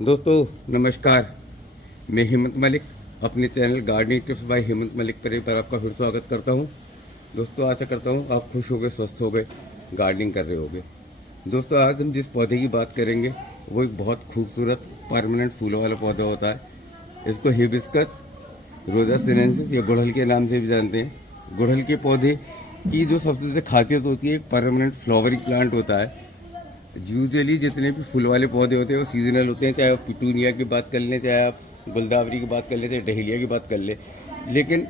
दोस्तों नमस्कार। मैं हिम्मत मलिक अपने चैनल गार्डनिंग टिप्स बाय हिम्मत मलिक पर आपका फिर स्वागत करता हूं। दोस्तों आशा करता हूं आप खुश हो गए, स्वस्थ हो गए, गार्डनिंग कर रहे होगे। दोस्तों आज हम जिस पौधे की बात करेंगे वो एक बहुत खूबसूरत परमानेंट फूलों वाला पौधा होता है। इसको हिबिस्कस रोजा सिनेंसिस या गुड़हल के नाम से भी जानते हैं। गुड़हल के पौधे की जो सबसे ज़्यादा खासियत होती है, एक परमानेंट फ्लावरिंग प्लांट होता है। यूजुअली जितने भी फूल वाले पौधे होते हैं वो सीजनल होते हैं, चाहे आप पिटूनिया की बात कर लें, चाहे आप गुलदावरी की बात कर लें, चाहे डहेलिया की बात कर लें। लेकिन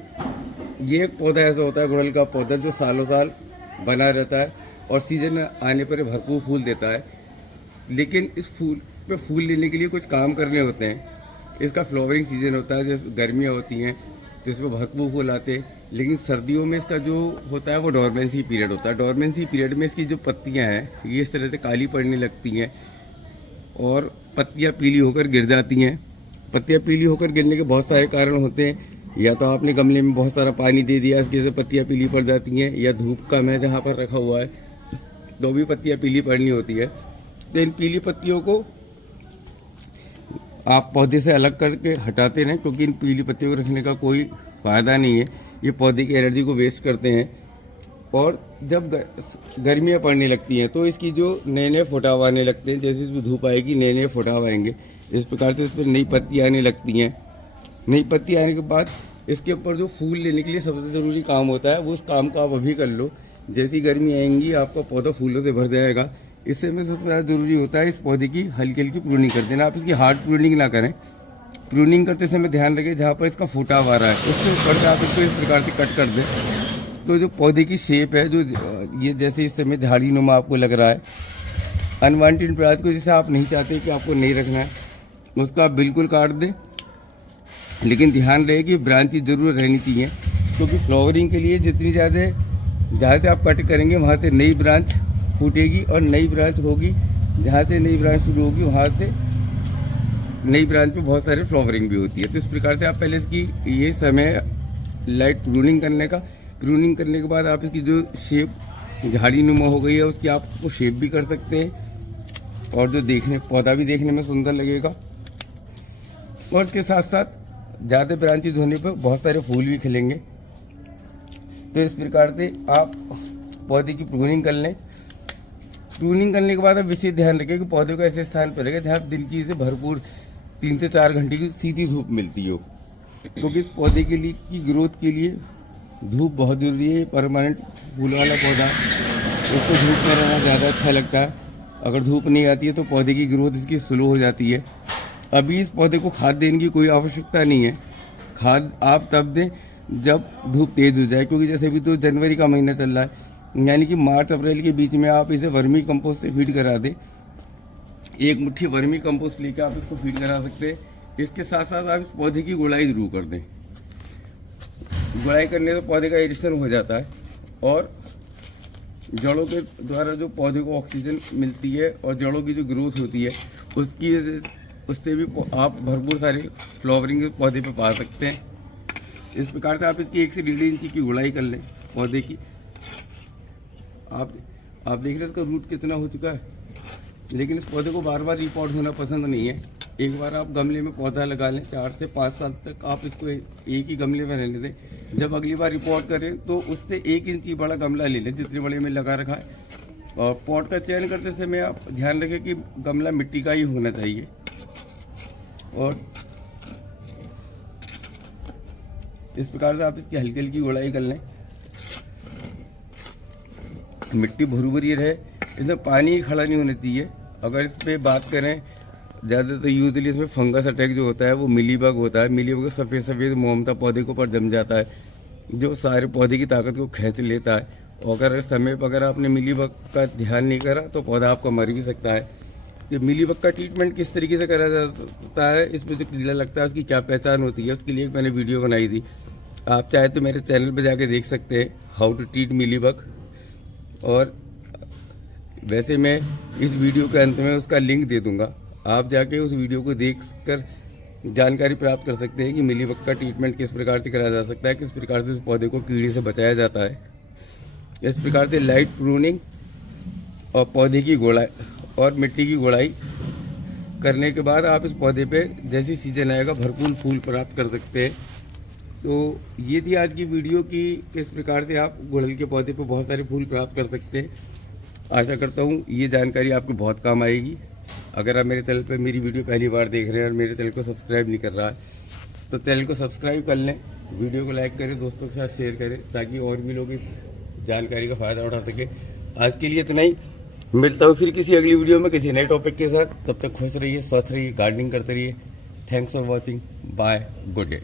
ये एक पौधा ऐसा होता है, गुड़हल का पौधा, जो सालों साल बना रहता है और सीजन आने पर भरपूर फूल देता है। लेकिन इस फूल पे फूल लेने के लिए कुछ काम करने होते हैं। इसका फ्लावरिंग सीजन होता है, जब गर्मियाँ होती हैं तो इसमें भरपूर फूल आते हैं। लेकिन सर्दियों में इसका जो होता है वो डोरमेंसी पीरियड होता है। डोरमेंसी पीरियड में इसकी जो पत्तियां हैं ये इस तरह से काली पड़ने लगती हैं और पत्तियां पीली होकर गिर जाती हैं। पत्तियां पीली होकर गिरने के बहुत सारे कारण होते हैं। या तो आपने गमले में बहुत सारा पानी दे दिया, इसकी वजह से पत्तियां पीली पड़ जाती हैं, या धूप कम है जहाँ पर रखा हुआ है तो भी पत्तियां पीली पड़नी होती है। तो इन पीली पत्तियों को आप पौधे से अलग करके हटाते रहें, क्योंकि इन पीली पत्तियों को रखने का कोई फ़ायदा नहीं है। ये पौधे की एनर्जी को वेस्ट करते हैं। और जब गर्मियाँ पड़ने लगती हैं तो इसकी जो नए नए फुटाव आने लगते हैं, जैसे इसमें धूप आएगी नए नए फुटाव आएंगे। इस प्रकार से इस पर नई पत्ती आने लगती हैं। नई पत्ती आने के बाद इसके ऊपर जो फूल लेने के लिए सबसे ज़रूरी काम होता है, वो उस काम का आप अभी कर लो। जैसी गर्मी आएंगी आपका पौधा फूलों से भर जाएगा। इससे में सबसे ज़्यादा ज़रूरी होता है इस पौधे की हल्की हल्की प्रूनिंग कर देना। आप इसकी हार्ड प्रूनिंग ना करें। प्रूनिंग करते समय ध्यान रखें जहाँ पर इसका फुटाव आ रहा है उससे ऊपर से आप इसको इस प्रकार से कट कर दें तो जो पौधे की शेप है, जो ये जैसे इस समय झाड़ी नुमा आपको लग रहा है, अनवांटेड ब्रांच को जैसे आप नहीं चाहते कि आपको नहीं रखना है, उसको आप बिल्कुल काट दें। लेकिन ध्यान रहे कि ब्रांचेज जरूर रहनी चाहिए, क्योंकि फ्लावरिंग के लिए जितनी ज़्यादा जहाँ से आप कट करेंगे वहाँ से नई ब्रांच फूटेगी और नई ब्रांच होगी। जहाँ से नई ब्रांच शुरू होगी वहाँ से नई ब्रांच पे बहुत सारे फ्लावरिंग भी होती है। तो इस प्रकार से आप पहले इसकी ये समय लाइट प्रूनिंग करने का, प्रूनिंग करने के बाद आप इसकी जो शेप झाड़ी नुमा हो गई है उसकी आप उसको शेप भी कर सकते हैं और जो देखने पौधा भी देखने में सुंदर लगेगा। और इसके साथ साथ ज़्यादा ब्रांचेज होने पर बहुत सारे फूल भी खिलेंगे। तो इस प्रकार से आप पौधे की प्रूनिंग कर लें। प्रूनिंग करने के बाद आप विशेष ध्यान रखें कि पौधे को ऐसे स्थान पर रखें जहाँ दिन की से भरपूर 3 से 4 घंटे की सीधी धूप मिलती हो, क्योंकि इस पौधे के लिए की ग्रोथ के लिए धूप बहुत ज़रूरी है। परमानेंट फूल वाला पौधा, उसको धूप में रहना ज़्यादा अच्छा लगता है। अगर धूप नहीं आती है तो पौधे की ग्रोथ इसकी स्लो हो जाती है। अभी इस पौधे को खाद देने की कोई आवश्यकता नहीं है। खाद आप तब दें जब धूप तेज़ हो जाए, क्योंकि जैसे अभी तो जनवरी का महीना चल रहा है, यानी कि मार्च अप्रैल के बीच में आप इसे वर्मी कंपोस्ट से फीड करा दें। एक मुट्ठी वर्मी कंपोस्ट लेकर आप इसको फीड करा सकते हैं। इसके साथ साथ आप इस पौधे की गुड़ाई जरूर कर दें। गुड़ाई करने से पौधे का एरिएशन हो जाता है और जड़ों के द्वारा जो पौधे को ऑक्सीजन मिलती है और जड़ों की जो ग्रोथ होती है उससे भी आप भरपूर सारे फ्लावरिंग पौधे पे पा सकते हैं। इस प्रकार से आप इसकी 1 से 1.5 इंच की गुड़ाई कर लें पौधे की। आप देख रहे हैं इसका रूट कितना हो चुका है। लेकिन इस पौधे को बार बार रिपोर्ट होना पसंद नहीं है। एक बार आप गमले में पौधा लगा लें, 4 से 5 साल तक आप इसको एक ही गमले में रहने दें। जब अगली बार रिपोर्ट करें तो उससे 1 इंच ही बड़ा गमला ले लें जितने बड़े में लगा रखा है। और पॉट का चयन करते समय आप ध्यान रखें कि गमला मिट्टी का ही होना चाहिए। और इस प्रकार से आप इसकी हल्की हल्की गुड़ाई कर लें। मिट्टी भुरभुरी रहे, इसमें पानी खड़ा नहीं होना चाहिए। अगर इस पर बात करें ज़्यादातर यूजली इसमें फंगस अटैक जो होता है वो मिलीबग होता है। मिलीबग सफ़ेद सफ़ेद मोम सा पौधे के ऊपर जम जाता है, जो सारे पौधे की ताकत को खींच लेता है। और अगर समय पर अगर आपने मिलीबग का ध्यान नहीं करा तो पौधा आपका मर भी सकता है। कि मिलीबग का ट्रीटमेंट किस तरीके से करा जा सकता है, इसमें जो कीड़ा लगता है उसकी क्या पहचान होती है, उसके लिए मैंने वीडियो बनाई थी। आप चाहे तो मेरे चैनल पर जाके देख सकते हैं, हाउ टू ट्रीट मिलीबग। और वैसे मैं इस वीडियो के अंत में उसका लिंक दे दूंगा, आप जाके उस वीडियो को देख कर जानकारी प्राप्त कर सकते हैं कि मिलीबग का ट्रीटमेंट किस प्रकार से करा जा सकता है, किस प्रकार से उस पौधे को कीड़े से बचाया जाता है। इस प्रकार से लाइट प्रूनिंग और पौधे की गुड़ाई और मिट्टी की गुड़ाई करने के बाद आप इस पौधे पे जैसी सीजन आएगा भरपूर फूल प्राप्त कर सकते हैं। तो ये थी आज की वीडियो कि किस प्रकार से आप गुड़हल के पौधे पे बहुत सारे फूल प्राप्त कर सकते हैं। आशा करता हूँ ये जानकारी आपको बहुत काम आएगी। अगर आप मेरे चैनल पे मेरी वीडियो पहली बार देख रहे हैं और मेरे चैनल को सब्सक्राइब नहीं कर रहा है तो चैनल को सब्सक्राइब कर लें, वीडियो को लाइक करें, दोस्तों के साथ शेयर करें ताकि और भी लोग इस जानकारी का फ़ायदा उठा सके। आज के लिए इतना ही, मिलता हूँ फिर किसी अगली वीडियो में किसी नए टॉपिक के साथ। तब तक खुश रहिए, स्वस्थ रहिए, गार्डनिंग करते रहिए। Thanks for watching, bye, good day.